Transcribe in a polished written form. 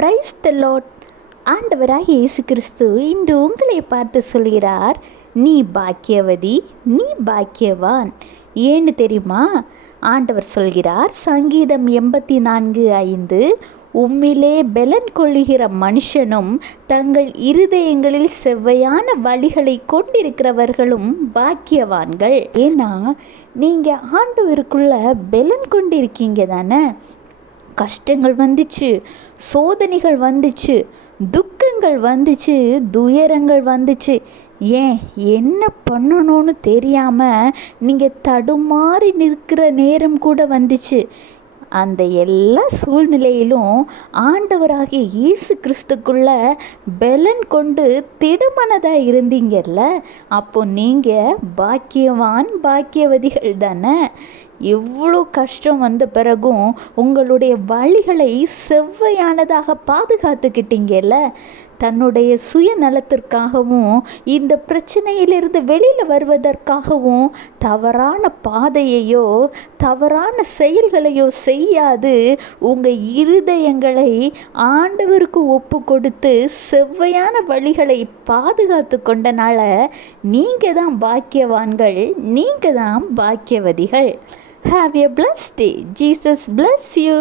Praise the Lord. ஆண்டவராகிய இயேசு கிறிஸ்து இன்று உங்களை பார்த்து சொல்கிறார், நீ பாக்கியவதி, நீ பாக்கியவான். ஏன்னு தெரியுமா? ஆண்டவர் சொல்கிறார், சங்கீதம் 84:5, உம்மிலே பெலன் கொள்ளுகிற மனுஷனும் தங்கள் இருதயங்களில் செவ்வையான வழிகளை கொண்டிருக்கிறவர்களும் பாக்கியவான்கள். ஏன்னா நீங்கள் ஆண்டவருக்குள்ள பெலன் கொண்டிருக்கீங்க தானே. கஷ்டங்கள் வந்துச்சு, சோதனைகள் வந்துச்சு, துக்கங்கள் வந்துச்சு, துயரங்கள் வந்துச்சு, ஏன் என்ன பண்ணணும்னு தெரியாமல் நீங்கள் தடுமாறி நிற்கிற நேரம் கூட வந்துச்சு. அந்த எல்லா சூழ்நிலையிலும் ஆண்டவராகிய இயேசு கிறிஸ்துக்குள்ள பெலன் கொண்டு திடமனதாக இருந்தீங்கல்ல, அப்போ நீங்கள் பாக்கியவான், பாக்கியவதிகள் தானே. எவ்வளோ கஷ்டம் வந்த பிறகும் உங்களுடைய வழிகளை செவ்வையானதாக பாதுகாத்துக்கிட்டீங்கல்ல. தன்னுடைய சுயநலத்திற்காகவும் இந்த பிரச்சனையிலிருந்து வெளியில் வருவதற்காகவும் தவறான பாதையையோ தவறான செயல்களையோ செய்யாது உங்கள் இருதயங்களை ஆண்டவருக்கு ஒப்பு கொடுத்து செவ்வையான வழிகளை பாதுகாத்து கொண்டனால நீங்கள் தான் பாக்கியவான்கள், நீங்கள் தான் பாக்கியவதிகள். Have a blessed day. Jesus bless you.